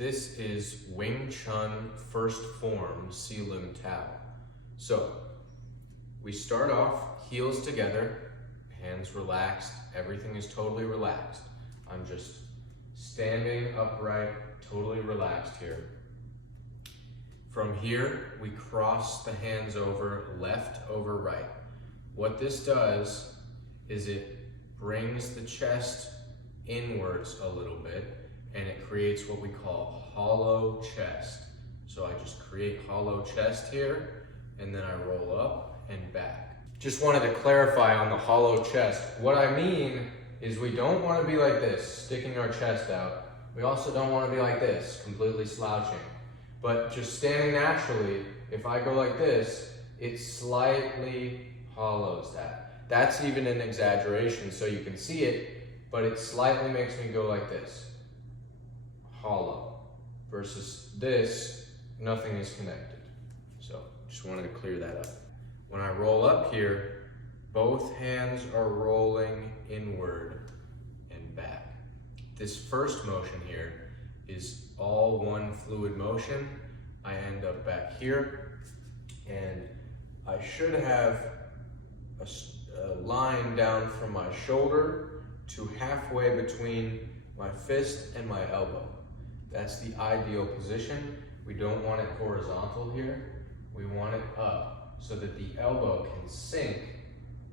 This is Wing Chun First Form Sealim Tao. So we start off heels together, hands relaxed, everything is totally relaxed. I'm just standing upright, totally relaxed here. From here, we cross the hands over, left over right. What this does is it brings the chest inwards a little bit, and it creates what we call hollow chest. So I just create hollow chest here, and then I roll up and back. Just wanted to clarify on the hollow chest. What I mean is we don't want to be like this, sticking our chest out. We also don't want to be like this, completely slouching. But just standing naturally, if I go like this, it slightly hollows that. That's even an exaggeration, so you can see it, but it slightly makes me go like this. Hollow. Versus this, nothing is connected. So just wanted to clear that up. When I roll up here, both hands are rolling inward and back. This first motion here is all one fluid motion. I end up back here, and I should have a line down from my shoulder to halfway between my fist and my elbow. That's the ideal position. We don't want it horizontal here. We want it up so that the elbow can sink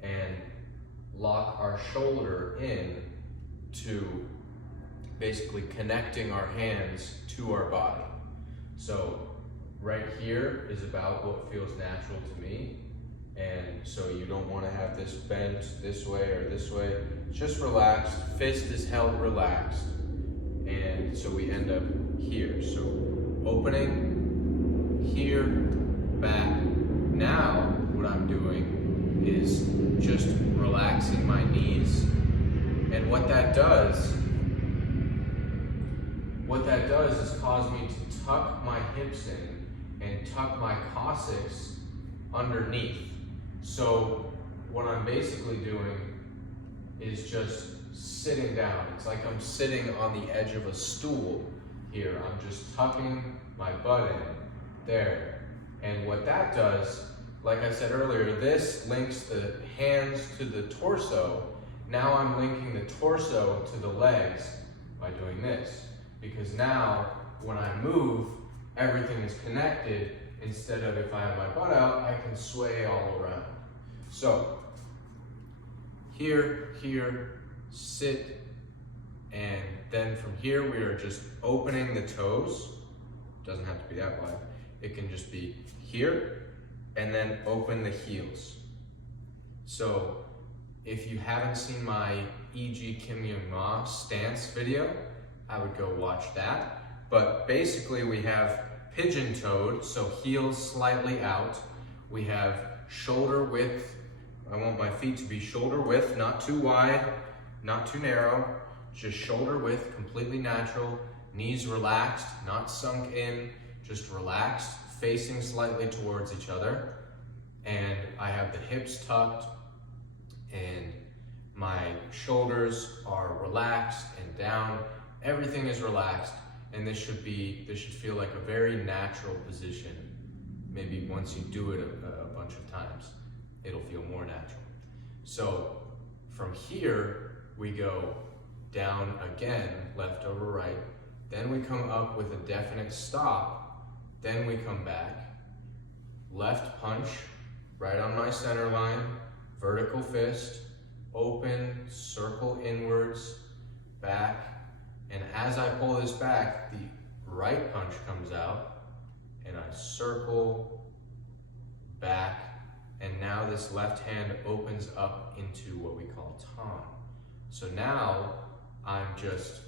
and lock our shoulder in to basically connecting our hands to our body. So right here is about what feels natural to me. And so you don't want to have this bent this way or this way. Just relaxed, fist is held relaxed. And so we end up here. So opening, here, back. Now what I'm doing is just relaxing my knees. And what that does is cause me to tuck my hips in and tuck my coccyx underneath. So what I'm basically doing is just sitting down. It's like I'm sitting on the edge of a stool here. I'm just tucking my butt in there. And what that does, like I said earlier, this links the hands to the torso. Now I'm linking the torso to the legs by doing this. Because now when I move, everything is connected. Instead of if I have my butt out, I can sway all around. So here, sit, and then from here we are just opening the toes. Doesn't have to be that wide. It can just be here, and then open the heels. So if you haven't seen my E.G. Kim Young Ma stance video, I would go watch that. But basically we have pigeon-toed, so heels slightly out. We have shoulder width. I want my feet to be shoulder width, not too wide, not too narrow, just shoulder width, completely natural. Knees relaxed, not sunk in, just relaxed, facing slightly towards each other. And I have the hips tucked, and my shoulders are relaxed and down. Everything is relaxed, and this should feel like a very natural position. Maybe once you do it a bunch of times, it'll feel more natural. So from here, we go down again, left over right. Then we come up with a definite stop. Then we come back, left punch, right on my center line, vertical fist, open, circle inwards, back. And as I pull this back, the right punch comes out, and I circle back. And now this left hand opens up into what we call Tan. So now I'm just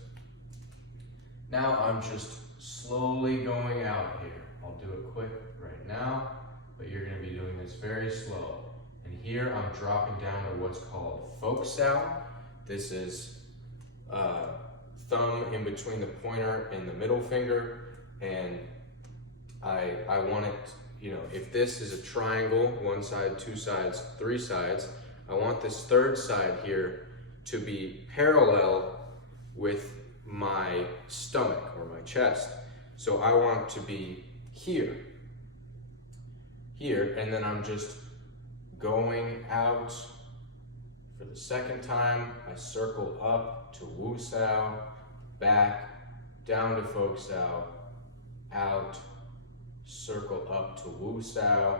slowly going out here. I'll do it quick right now, but you're gonna be doing this very slow. And here I'm dropping down to what's called folk style. This is thumb in between the pointer and the middle finger, and I want it, if this is a triangle, one side, two sides, three sides, I want this third side here to be parallel with my stomach or my chest. So I want to be here, and then I'm just going out. For the second time, I circle up to Wu Sao, back, down to Fok Sao, out, circle up to Wu Sao,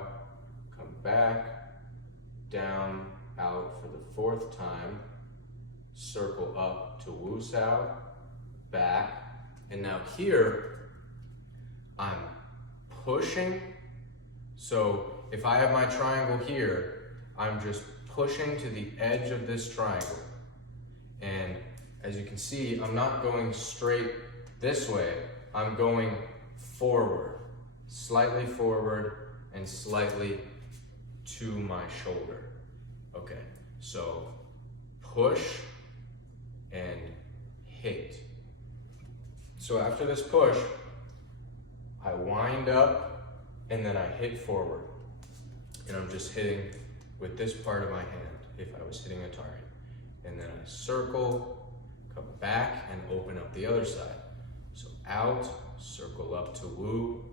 come back, down, out for the fourth time, circle up to Wu Sao, back, and now here, I'm pushing. So if I have my triangle here, I'm just pushing to the edge of this triangle. And as you can see, I'm not going straight this way, I'm going forward, slightly forward and slightly to my shoulder. Okay, so push and hit. So after this push, I wind up and then I hit forward. And I'm just hitting with this part of my hand, if I was hitting a target. And then I circle, come back and open up the other side. So out, circle up to Wu,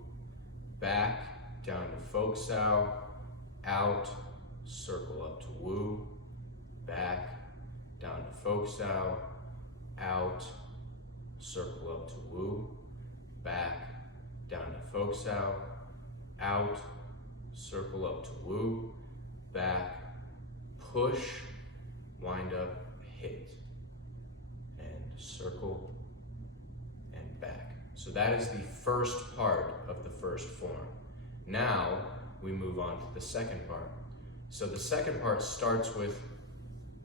back, down to Fok Sao, out, circle up to Wu, back, down to Fok Sao, out, circle up to Wu, back, down to Fok Sao, out, circle up to Wu, back, push, wind up, hit, and circle, and back. So that is the first part of the first form. Now we move on to the second part. So the second part starts with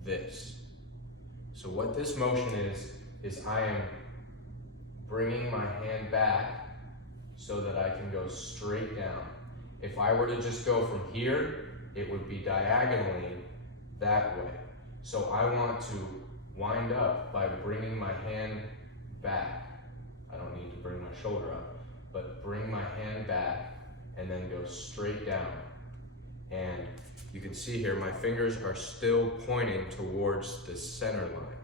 this. So what this motion is I am bringing my hand back so that I can go straight down. If I were to just go from here, it would be diagonally that way. So I want to wind up by bringing my hand back. I don't need to bring my shoulder up, but bring my hand back and then go straight down. And you can see here, my fingers are still pointing towards the center line.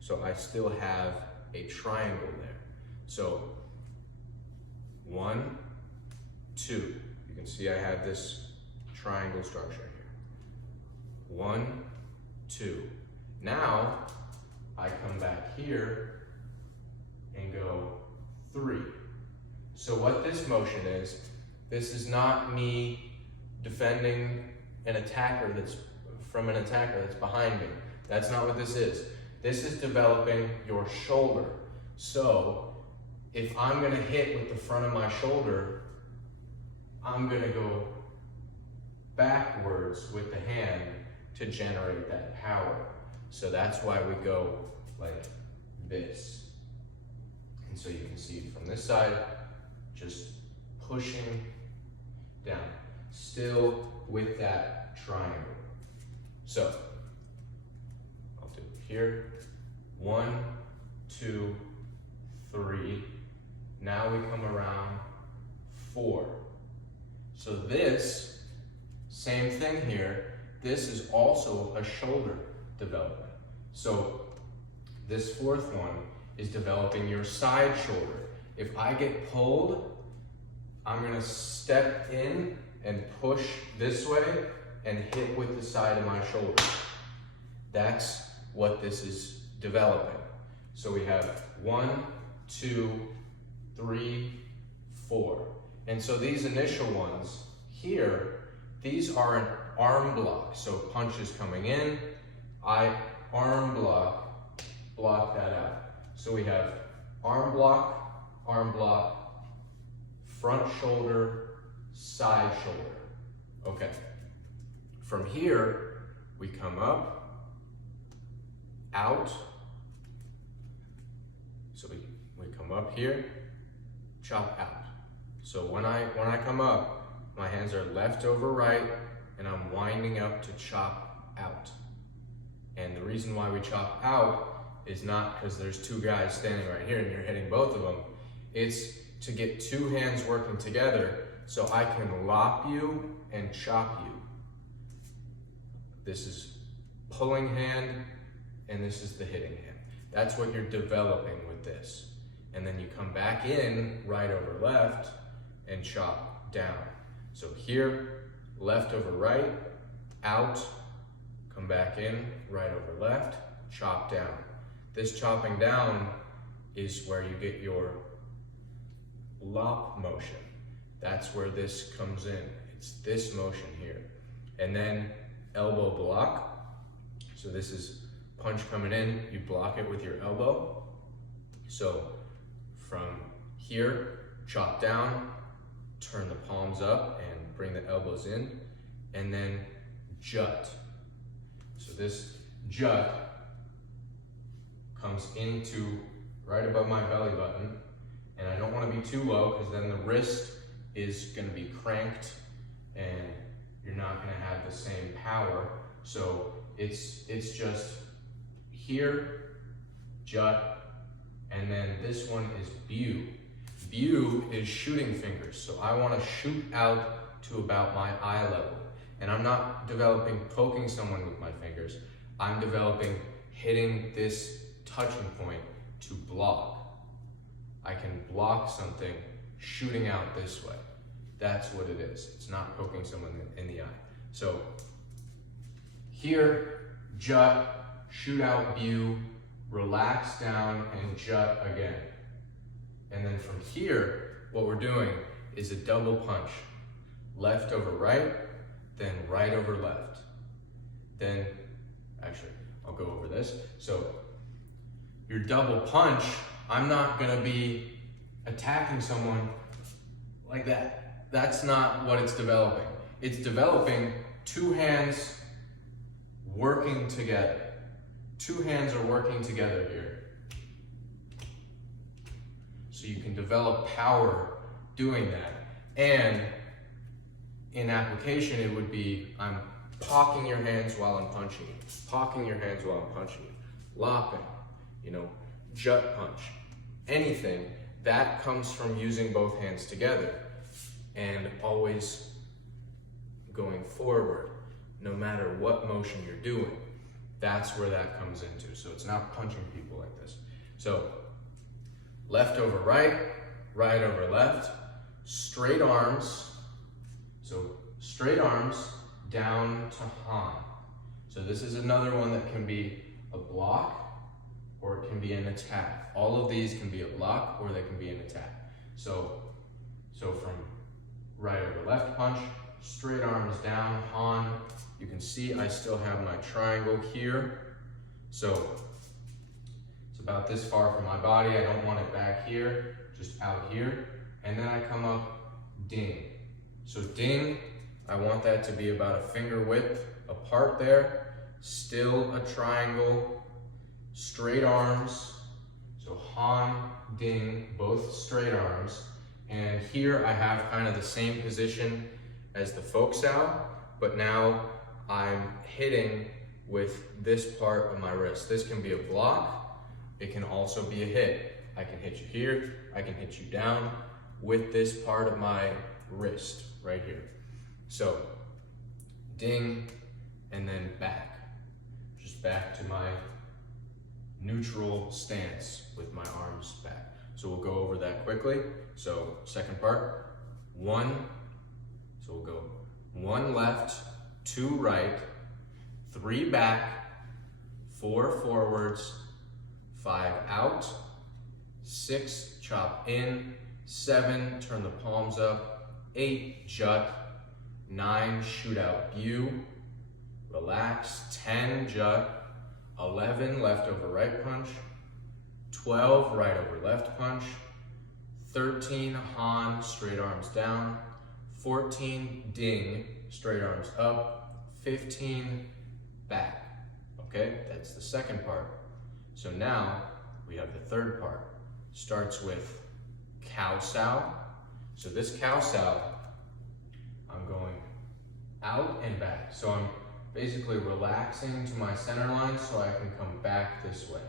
So I still have a triangle there. So 1, 2. You can see I have this triangle structure here. 1, 2. Now I come back here and go 3. So what this motion is, this is not me defending an attacker that's behind me. That's not what this is. This is developing your shoulder. So if I'm gonna hit with the front of my shoulder, I'm gonna go backwards with the hand to generate that power. So that's why we go like this. And so you can see from this side, just pushing down, still with that triangle. So I'll do it here. 1, 2, 3. Now we come around 4. So this, same thing here, this is also a shoulder development. So this fourth one is developing your side shoulder. If I get pulled, I'm gonna step in and push this way and hit with the side of my shoulder. That's what this is developing. So we have 1, 2, 3, 4. And so these initial ones here, these are an arm block. So punches coming in, I arm block that out. So we have arm block, front shoulder, side shoulder. Okay. From here, we come up, out. So we come up here, chop out. So when I come up, my hands are left over right, and I'm winding up to chop out. And the reason why we chop out is not because there's two guys standing right here and you're hitting both of them. It's to get two hands working together so I can lop you and chop you. This is pulling hand and this is the hitting hand. That's what you're developing with with this. And then you come back in, right over left, and chop down. So here, left over right, out, come back in, right over left, chop down. This chopping down is where you get your lop motion. That's where this comes in. It's this motion here. And then elbow block. So this is punch coming in, you block it with your elbow. So from here, chop down, turn the palms up and bring the elbows in, and then jut. So this jut comes into right above my belly button, and I don't want to be too low because then the wrist is going to be cranked and you're not going to have the same power. So it's just here, jut, and then this one is bew. Bew is shooting fingers. So I want to shoot out to about my eye level. And I'm not developing poking someone with my fingers. I'm developing hitting this touching point to block. I can block something shooting out this way. That's what it is. It's not poking someone in the eye. So here, jut, shoot out, bew, relax down, and jut again. And then from here, what we're doing is a double punch. Left over right, then right over left. Then, actually, I'll go over this. So your double punch, I'm not gonna be attacking someone like that. That's not what it's developing. It's developing two hands working together. Two hands are working together here. So you can develop power doing that. And in application, it would be, I'm pocking your hands while I'm punching you. Pocking your hands while I'm punching you. Lopping, jut punch. Anything, that comes from using both hands together and always going forward, no matter what motion you're doing. That's where that comes into. So it's not punching people like this. So left over right, right over left, straight arms. So straight arms down to Han. So this is another one that can be a block or it can be an attack. All of these can be a block or they can be an attack. So from right over left punch, straight arms down, Han. You can see I still have my triangle here. So it's about this far from my body. I don't want it back here, just out here. And then I come up, ding. So ding, I want that to be about a finger width apart there. Still a triangle, straight arms. So Han, ding, both straight arms. And here I have kind of the same position as the folk sao, but now I'm hitting with this part of my wrist. This can be a block, it can also be a hit. I can hit you here, I can hit you down with this part of my wrist right here. So ding, and then back. Just back to my neutral stance with my arms back. So we'll go over that quickly. So second part, one. So we'll go 1 left, 2 right, 3 back, 4 forwards, 5 out, 6 chop in, 7 turn the palms up, 8 jut, 9 shoot out bew, relax, 10 jut, 11 left over right punch, 12 right over left punch, 13 Han, straight arms down, 14 ding, straight arms up, 15 back. Okay, that's the second part. So now we have the third part. Starts with cow sao. So this cow sao, I'm going out and back. So I'm basically relaxing to my center line so I can come back this way.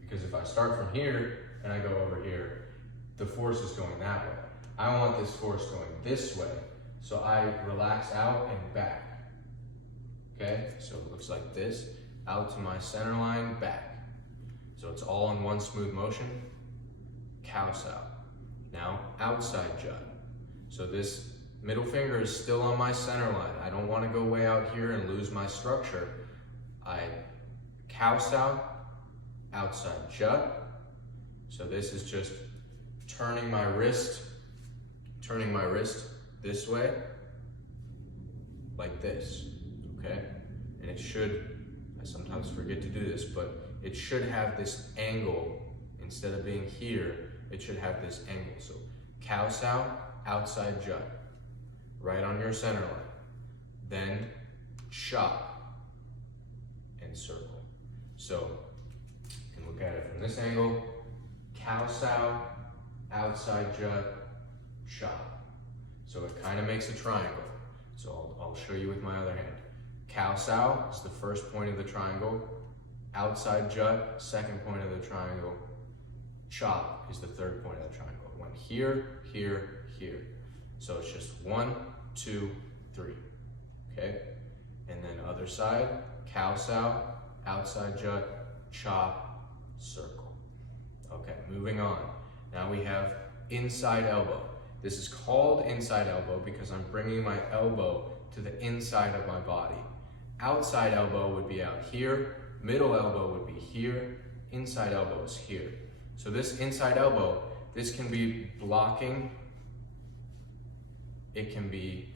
Because if I start from here and I go over here, the force is going that way. I want this force going this way. So I relax out and back. Okay, so it looks like this. Out to my center line, back. So it's all in one smooth motion. cow sao. Now outside jut. So this middle finger is still on my center line. I don't want to go way out here and lose my structure. I cow sao, outside jut. So this is just turning my wrist this way, like this, okay? And it should, I sometimes forget to do this, but it should have this angle. Instead of being here, it should have this angle. So cow sao, outside jut, right on your center line. Then chop and circle. So you can look at it from this angle, cow sao, outside jut, chop. So it kind of makes a triangle. So I'll show you with my other hand. Cow sao is the first point of the triangle. Outside jut, second point of the triangle. Chop is the third point of the triangle. It went here, here, here. So it's just 1, 2, 3. Okay? And then other side, cow sao, outside jut, chop, circle. Okay, moving on. Now we have inside elbow. This is called inside elbow because I'm bringing my elbow to the inside of my body. Outside elbow would be out here, middle elbow would be here, inside elbow is here. So this inside elbow, this can be blocking, it can be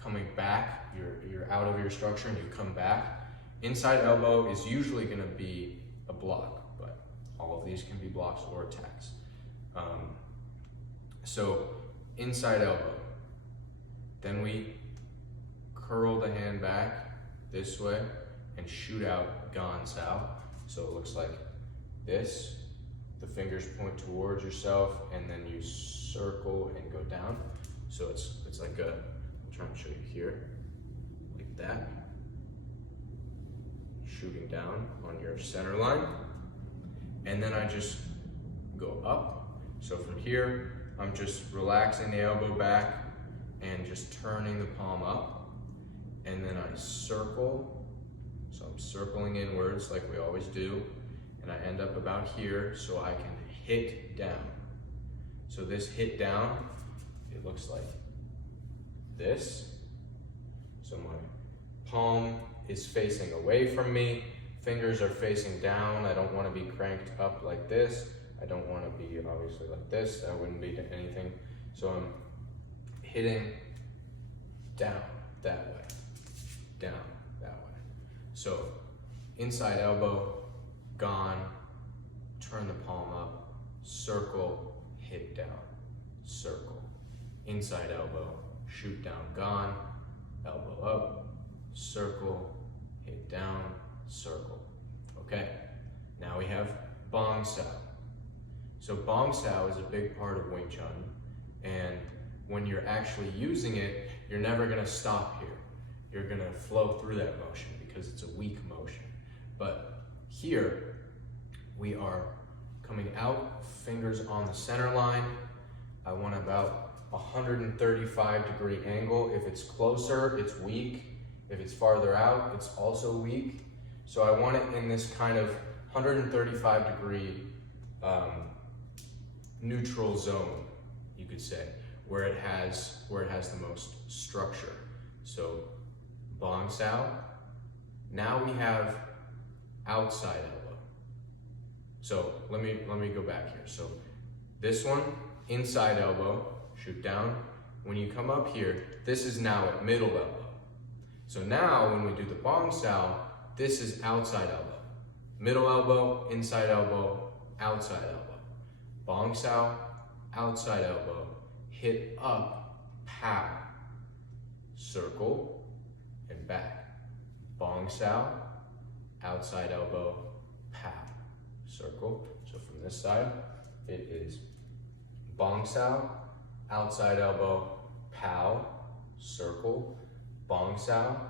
coming back, you're out of your structure and you come back. Inside elbow is usually gonna be a block, but all of these can be blocks or attacks. So inside elbow, then we curl the hand back this way and shoot out gan sao. So it looks like this. The fingers point towards yourself and then you circle and go down. So it's like a, I'll try and show you here, like that. Shooting down on your center line. And then I just go up. So from here, I'm just relaxing the elbow back and just turning the palm up. And then I circle. So I'm circling inwards like we always do. And I end up about here so I can hit down. So this hit down, it looks like this. So my palm is facing away from me. Fingers are facing down. I don't want to be cranked up like this. I don't want to be obviously like this. That wouldn't be anything. So I'm hitting down that way, down that way. So inside elbow, gone, turn the palm up, circle, hit down, circle. Inside elbow, shoot down, gone, elbow up, circle, hit down, circle. Okay, now we have bong sao. So bong sao is a big part of Wing Chun, and when you're actually using it, you're never gonna stop here. You're gonna flow through that motion because it's a weak motion. But here, we are coming out, fingers on the center line. I want about 135-degree angle. If it's closer, it's weak. If it's farther out, it's also weak. So I want it in this kind of 135-degree neutral zone, you could say, where it has the most structure. So bong sao. Now we have outside elbow. So let me go back here. So this one, inside elbow, shoot down. When you come up here, this is now at middle elbow. So now when we do the bong sao, this is outside elbow. Middle elbow, inside elbow, outside elbow. Bong sao, outside elbow, hit up, pow, circle, and back. Bong sao, outside elbow, pow, circle. So from this side, it is bong sao, outside elbow, pow, circle, bong sao,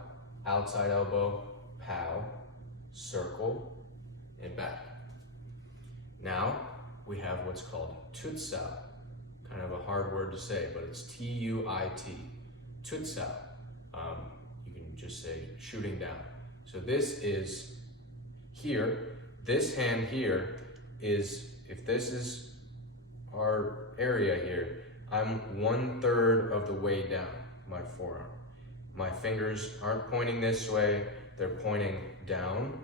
outside elbow, pow, circle, and back. Now, we have what's called tut sao. Kind of a hard word to say, but it's T-U-I-T. Tut sao. You can just say shooting down. So this is here. This hand here is, if this is our area here, I'm 1/3 of the way down my forearm. My fingers aren't pointing this way, they're pointing down.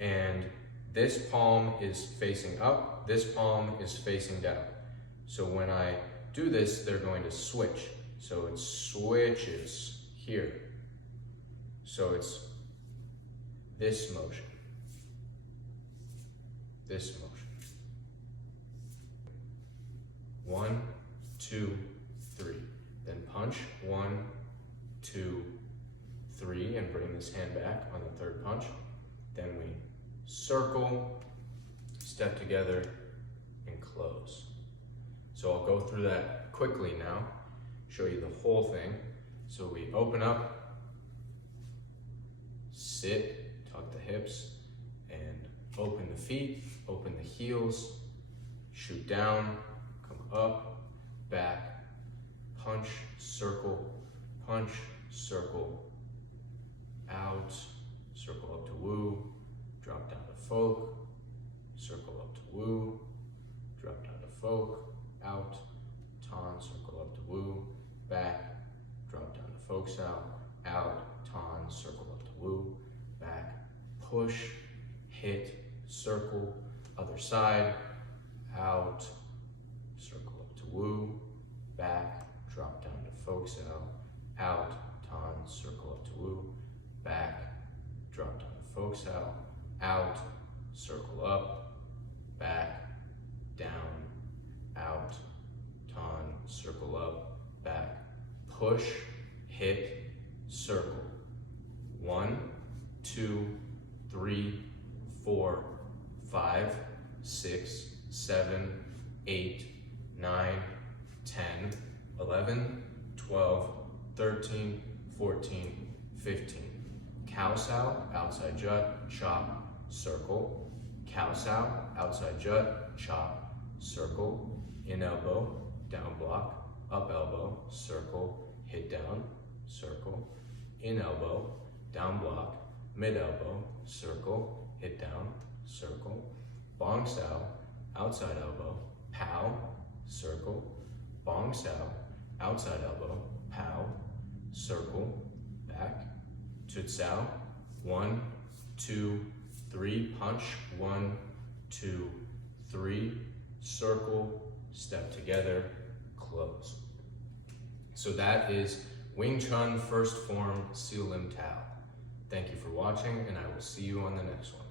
And this palm is facing up, this palm is facing down. So when I do this, they're going to switch. So it switches here. So it's this motion. This motion. 1, 2, 3. Then punch, 1, 2, 3, and bring this hand back on the third punch. Then we circle, step together, and close. So I'll go through that quickly now, show you the whole thing. So we open up, sit, tuck the hips, and open the feet, open the heels, shoot down, come up, back, punch, circle, out, circle up to woo, drop down to folk, circle up to woo, drop down to folk, out, ton, circle up to woo, back, drop down to folks out, ton, circle up to woo, back, push, hit, circle, other side, out, circle up to woo, back, drop down to folks out, ton, circle up to woo, back, drop down to folks out, circle up, back, down, out, ton, circle up, back, push, hit, circle. 1, 2, 3, 4, 5, 6, 7, 8, 9, 10, 11, 12, 13, 14, 15. Cow sow, outside jut, chop, circle. Cow sow, outside jut, chop, circle. In elbow, down block, up elbow, circle, hit down, circle. In elbow, down block, mid elbow, circle, hit down, circle. Bong sow, outside elbow, pow, circle. Bong sow, outside elbow, pow, circle, back. Tut sow, 1, 2, 3, punch, 1, 2, 3, circle, step together, close. So that is Wing Chun First Form Seal Lim Tao. Thank you for watching, and I will see you on the next one.